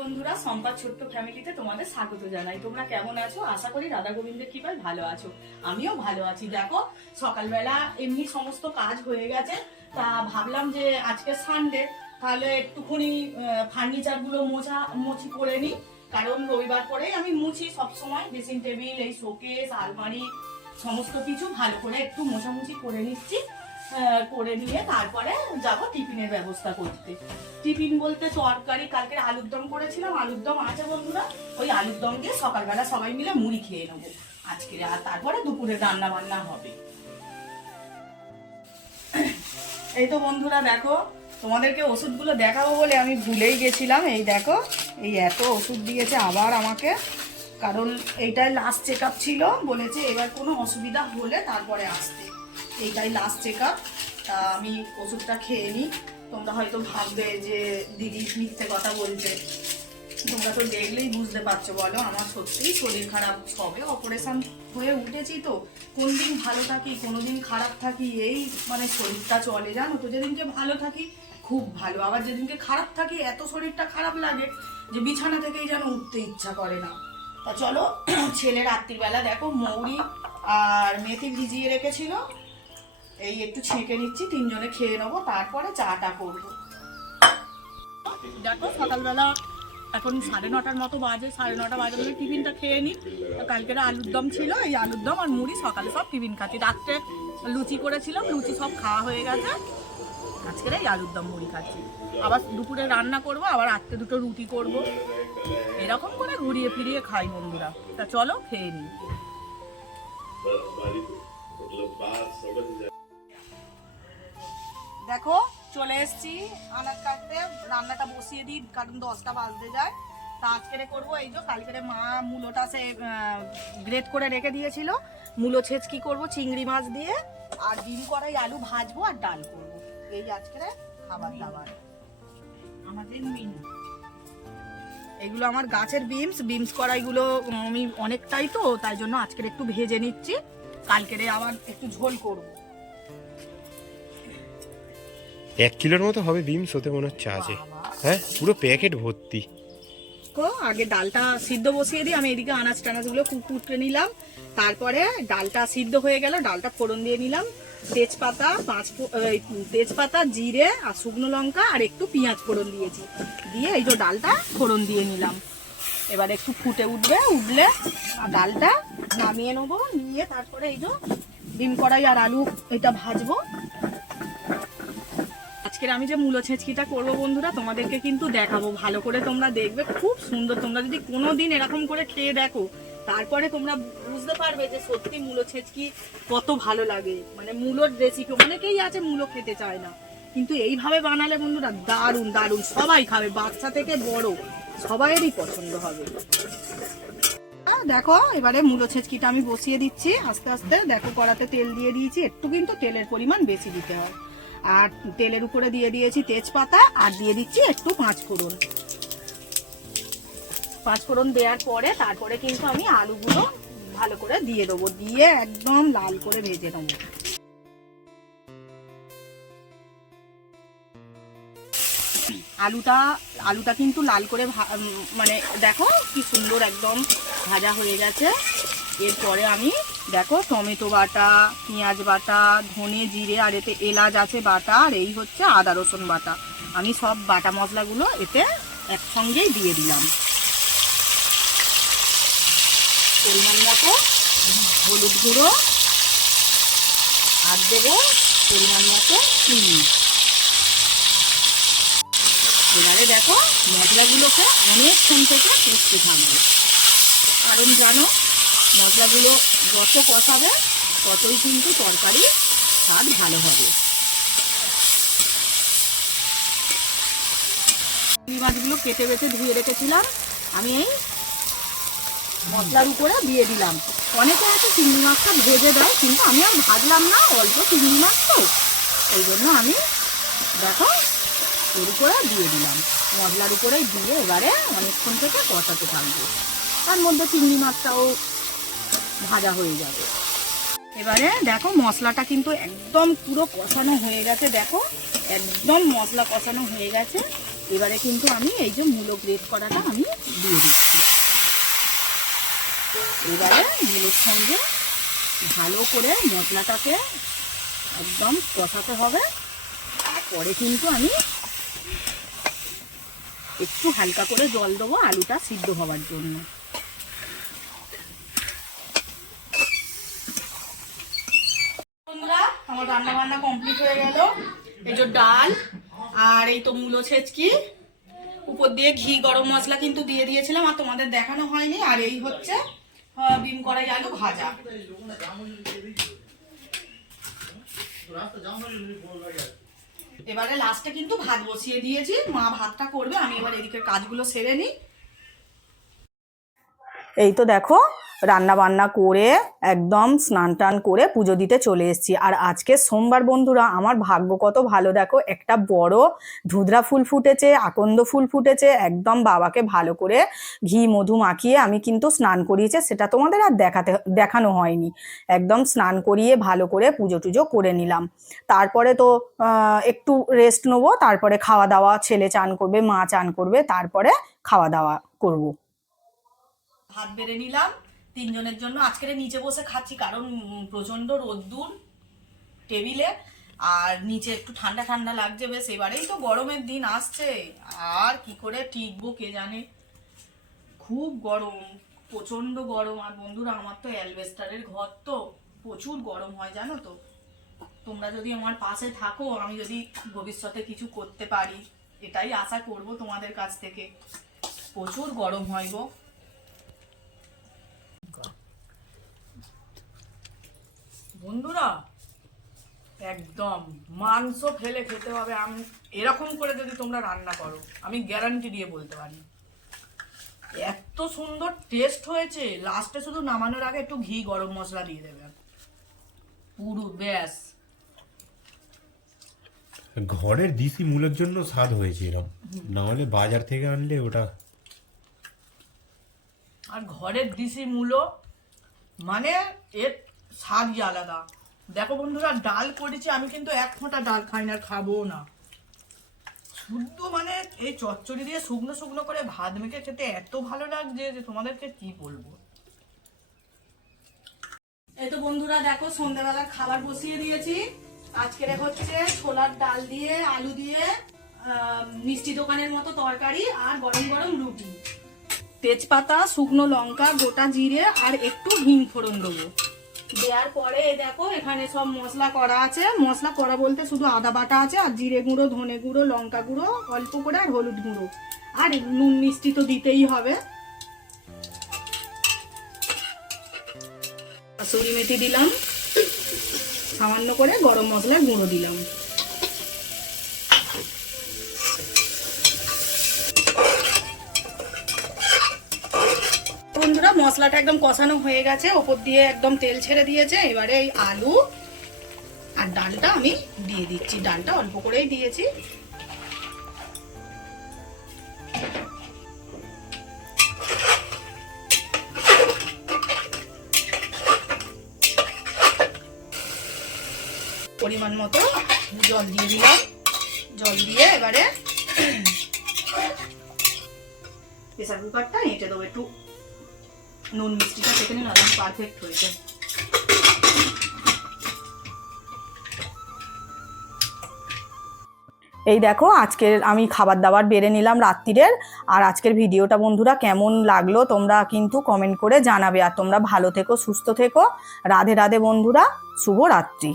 বন্ধুরা, সম্পাদ ছোট্ট ফ্যামিলিতে তোমাদের স্বাগত জানাই। তোমরা কেমন আছো? আশা করি রাধা গোবিন্দের কৃপায় ভালো আছো। আমিও ভালো আছি। দেখো, সকালবেলা এমনি সমস্ত কাজ হয়ে গেছে, তা ভাবলাম যে আজকে সানডে, তাহলে একটুখানি ফার্নিচার গুলো মুছি করে নিই। কারণ রবিবার পরেই আমি মুছি সবসময়। ড্রেসিং টেবিল, এই শোকেস, আলমারি সমস্ত কিছু ভালো করে একটু মোছামুছি করে নিচ্ছি। করে নিয়ে তারপরে যাব টিফিনের ব্যবস্থা করতে। টিফিন বলতে তরকারি, কালকে আলুর দম করেছিলাম, আলুর দম আছে বন্ধুরা। ওই আলুর দম দিয়ে সকালবেলা সবাই মিলে মুড়ি খেয়ে নেবো আজকে। আর তারপরে দুপুরে রান্না বান্না হবে। এই তো বন্ধুরা দেখো, তোমাদেরকে ওষুধগুলো দেখাবো বলে আমি ভুলেই গেছিলাম। এই দেখো, এই এত ওষুধ দিয়েছে আবার আমাকে, কারণ এইটাই লাস্ট চেক আপ ছিল। বলেছে এবার কোনো অসুবিধা হলে তারপরে আসতে। এইটাই লাস্ট চেক আপ। তা আমি ওষুধটা খেয়ে নিই। তোমরা হয়তো ভাববে যে দিদি মিথ্যে কথা বলছে। তোমরা তো দেখলেই বুঝতে পারছো। বলো, আমার সত্যিই শরীর খারাপ। সবে অপারেশন হয়ে উঠেছি, তো কোন দিন ভালো থাকি, কোনো দিন খারাপ থাকি, এই মানে শরীরটা চলে। জানো তো, যেদিনকে ভালো থাকি খুব ভালো, আবার যেদিনকে খারাপ থাকি এত শরীরটা খারাপ লাগে যে বিছানা থেকেই যেন উঠতে ইচ্ছা করে না। তা চলো, ছেলে রাত্রিবেলা দেখো মৌরি আর মেথি ভিজিয়ে রেখেছিল, এই একটু ছেঁকে নিচ্ছি, তিনজনে খেয়ে নেবো, তারপরে চাটা করবো। দেখো সকালবেলা এখন 9:30 মতো বাজে, 9:30 বাজে বলে টিফিনটা খেয়ে নিই। কালকের আলুর দম ছিল, এই আলুর দম আর মুড়ি সকালে সব টিফিন খাচ্ছি। রাত্রে লুচি করেছিলাম, লুচি সব খাওয়া হয়ে গেছে। আজকের এই আলুর দম মুড়ি খাচ্ছি। আবার দুপুরে রান্না করব, আবার রাত্রে দুটো রুটি করব। এরকম করে ঘুরিয়ে ফিরিয়ে খাই বন্ধুরা। তা চলো খেয়ে নিই। দেখো চলে এসছি আনাজ কাটতে, রান্নাটা বসিয়ে দিই, কারণ 10টা বাজতে যায়। তা আজকে করবো এই যে, কালকের মা মূলোটা সে গ্রেট করে রেখে দিয়েছিল। মূলো ছেঁচকি করবো চিংড়ি মাছ দিয়ে, আর ডিম কড়াই আলু ভাজবো আর ডাল করবো। এই আজকের খাবার দাবার আমাদের মেনু। এগুলো আমার গাছের বিমস কড়াইগুলো আমি অনেকটাই, তো তাই জন্য আজকের একটু ভেজে নিচ্ছি, কালকেরে আবার একটু ঝোল করবো। 1 কিলোর মতো হবে বিমস হতে মনে হচ্ছে আছে। হ্যাঁ, পুরো প্যাকেট ভর্তি। আগে ডালটা সিদ্ধ বসিয়ে দিই, আমি এদিকে আনাজ টানাজগুলো কুটে নিলাম। তারপরে ডালটা সিদ্ধ হয়ে গেল, ডালটা ফোড়ন দিয়ে নিলাম। তেজপাতা, জিরে আর শুকনো লঙ্কা আর একটু পেঁয়াজ ফোড়ন দিয়েছি, দিয়ে এই যে ডালটা ফোড়ন দিয়ে নিলাম। এবার একটু ফুটে উঠলে ডালটা নামিয়ে নেবো, নিয়ে তারপরে এই যে ডিম কড়াই আর আলু এটা ভাজবো। আজকের আমি যে মূলো ছেঁচকিটা করবো বন্ধুরা, তোমাদেরকে কিন্তু দেখাবো, ভালো করে তোমরা দেখবে, খুব সুন্দর। তোমরা যদি কোনোদিন এরকম করে খেয়ে দেখো, তারপরে তোমরা বুঝতে পারবে যে সত্যি মূলো ছেঁচকি কত ভালো লাগে। মানে মূলোর রেসিপি, অনেকেই আছে মূলো খেতে চায় না, কিন্তু এইভাবে বানালে বন্ধুরা দারুণ দারুণ, সবাই খাবে, বাচ্চা থেকে বড় সবাইয়েরই পছন্দ হবে। দেখো এবারে মূলো ছেঁচকিটা আমি বসিয়ে দিচ্ছি আস্তে আস্তে। দেখো কড়াতে তেল দিয়ে দিয়েছি, একটু কিন্তু তেলের পরিমাণ বেশি দিতে হয়। আর তেলের উপরে দিয়ে দিয়েছি তেজপাতা, আর দিয়ে দিচ্ছি একটু পাঁচফোড়ন দেওয়ার পরে তারপরে কিন্তু আমি আলুগুলো ভালো করে দিয়ে দেবো, দিয়ে একদম লাল করে ভেজে নেবো। আলুটা কিন্তু লাল করে মানে দেখো কি সুন্দর একদম ভাজা হয়ে গেছে। এরপরে আমি দেখো টমেটো বাটা, পেঁয়াজ বাটা, ধনে জিরে, আর এতে এলাচ আছে বাটা, আর এই হচ্ছে আদা রসুন বাটা। আমি সব বাটা মশলাগুলো এতে একসঙ্গেই দিয়ে দিলাম। পরিমাণ মতো হলুদ গুঁড়ো, আর দেবো পরিমাণ মতো চিনি। এবারে দেখো মশলাগুলোকে অনেকক্ষণ থেকে কষতে থাকবে, কারণ জানো মশলাগুলো যত কষাবে ততই কিন্তু তরকারি স্বাদ ভালো হবে। চিংড়ি মাছগুলো কেটে বেছে ধুয়ে রেখেছিলাম, আমি এই মশলার উপরে দিয়ে দিলাম। অনেকে আছে চিংড়ি মাছটা ভেজে দেয়, কিন্তু আমি আর ভাজলাম না, অল্প চিংড়ি মাছ তো, এই জন্য আমি দেখো এর উপরে দিয়ে দিলাম। মশলার উপরে দিয়ে এবারে অনেকক্ষণ থেকে কষাতে থাকবো, তার মধ্যে চিংড়ি মাছটাও ভাজা হয়ে যাবে। এবারে দেখো মশলাটা কিন্তু একদম পুরো কষানো হয়ে গেছে। দেখো একদম মশলা কষানো হয়ে গেছে। এবারে কিন্তু আমি এই যে মূলো গ্রেট করাটা আমি দিয়ে দিচ্ছি। এবারে মূলোর সঙ্গে ভালো করে মশলাটাকে একদম কষাতে হবে। তারপরে কিন্তু আমি একটু হালকা করে জল দেবো আলুটা সিদ্ধ হওয়ার জন্য। বন্ধুরা, আমার রান্না বান্না কমপ্লিট হয়ে গেল। এই যে ডাল আর এই তো মূলো ছেচকি, উপর দিয়ে ঘি গরম মশলা কিন্তু দিয়ে দিয়েছিলাম, আর তোমাদের দেখানো হয়নি। আর এই হচ্ছে বিম কড়াই আলু ভাজা। এবারে লাস্টে কিন্তু ভাত বসিয়ে দিয়েছি, মা ভাতটা করবে, আমি এবার এদিকে কাজগুলো সেরে নিই। এই তো দেখো রান্না বান্না করে একদম স্নান টান করে পুজো দিতে চলে এসেছি। আর আজকে সোমবার বন্ধুরা, আমার ভাগ্য কত ভালো, দেখো একটা বড় ধুধরা ফুল ফুটেছে, আকন্দ ফুল ফুটেছে। একদম বাবাকে ভালো করে ঘি মধু মাখিয়ে আমি কিন্তু স্নান করিয়েছে, সেটা তোমাদের আর দেখানো হয়নি। একদম স্নান করিয়ে ভালো করে পুজো টুজো করে নিলাম। তারপরে তো একটু রেস্ট নেবো, তারপরে খাওয়া দাওয়া, ছেলে চান করবে, মা চান করবে, তারপরে খাওয়া দাওয়া করবো। ভাত বেড়ে নিলাম তিনজনের জন্য। আজকের নিচে বসে খাচ্ছি, কারণ প্রচন্ড রোদ্দুর টেবিলে, আর নিচে একটু ঠান্ডা ঠান্ডা লাগছে বেশ। এবারেই তো গরমের দিন আসছে, আর কি করে টিকবো কে জানে, খুব গরম, প্রচন্ড গরম। আর বন্ধুরা, আমার তো অ্যালবেস্টারের ঘর, তো প্রচুর গরম হয় জানো তো। তোমরা যদি আমার পাশে থাকো, আমি যদি ভবিষ্যতে কিছু করতে পারি, এটাই আশা করব তোমাদের কাছ থেকে। প্রচুর গরম হয় গো। বন্ধুরা, একদম মাংস ফেলে খেতে হবে। আমি এরকম করে যদি তোমরা রান্না করো, আমি গ্যারান্টি দিয়ে বলতে পারি এত সুন্দর টেস্ট হয়েছে। লাস্টে শুধু নামানোর আগে একটু ঘি গরম মশলা দিয়ে দেবে, পুরো ব্যাস। ঘরের দেশি মূলের জন্য স্বাদ হয়েছে এরকম, না হলে বাজার থেকে আনলে ওটা। আর ঘরের দেশি মূলো মানে এর স্বাদই আলাদা। দেখো বন্ধুরা, ডাল করেছি, আমি কিন্তু এক ফোঁটা ডাল খাই না, খাবো না। শুদ্ধ মানে এই চচ্চড়ি দিয়ে শুকনো শুকনো করে ভাত মেখে খেতে এত ভালো লাগছে যে তোমাদেরকে কি বলবো। এই তো বন্ধুরা দেখো, সন্ধ্যাবেলার খাবার বসিয়ে দিয়েছি। আজকের হচ্ছে ছোলার ডাল দিয়ে আলু দিয়ে মিষ্টি দোকানের মতো তরকারি, আর গরম গরম রুটি। তেজপাতা, শুকনো লঙ্কা, গোটা জিরে আর একটু হিং ফোড়ন দেবো। দেওয়ার পরে দেখো এখানে সব মশলা করা আছে। মশলা করা বলতে শুধু আদা বাটা আছে, আর জিরে গুঁড়ো, ধনে গুঁড়ো, লঙ্কা গুঁড়ো অল্প করে, আর হলুদ গুঁড়ো, আর নুন মিষ্টি তো দিতেই হবে। কসুরি মেথি দিলাম, সামান্য করে গরম মশলার গুঁড়ো দিলাম। বন্ধুরা, মশলাটা একদম কষানো হয়ে গেছে, ওপর দিয়ে একদম তেল ছেড়ে দিয়েছে। এবারে এই আলু আর ডালটা আমি দিয়ে দিচ্ছি। ডালটা অল্প করেই দিয়েছি। পরিমাণ মতো জল দিয়ে দিলাম। জল দিয়ে এবারে প্রেসার কুকারটা এঁটে দেবো। একটু নুন মিষ্টিটা দেখে নিন, একদম পারফেক্ট হয়েছে। এই দেখো, আজকের আমি খাবার দাবার বেড়ে নিলাম রাত্রিরের। আর আজকের ভিডিওটা বন্ধুরা কেমন লাগলো তোমরা কিন্তু কমেন্ট করে জানাবে। আর তোমরা ভালো থেকো, সুস্থ থেকো। রাধে রাধে বন্ধুরা, শুভ রাত্রি।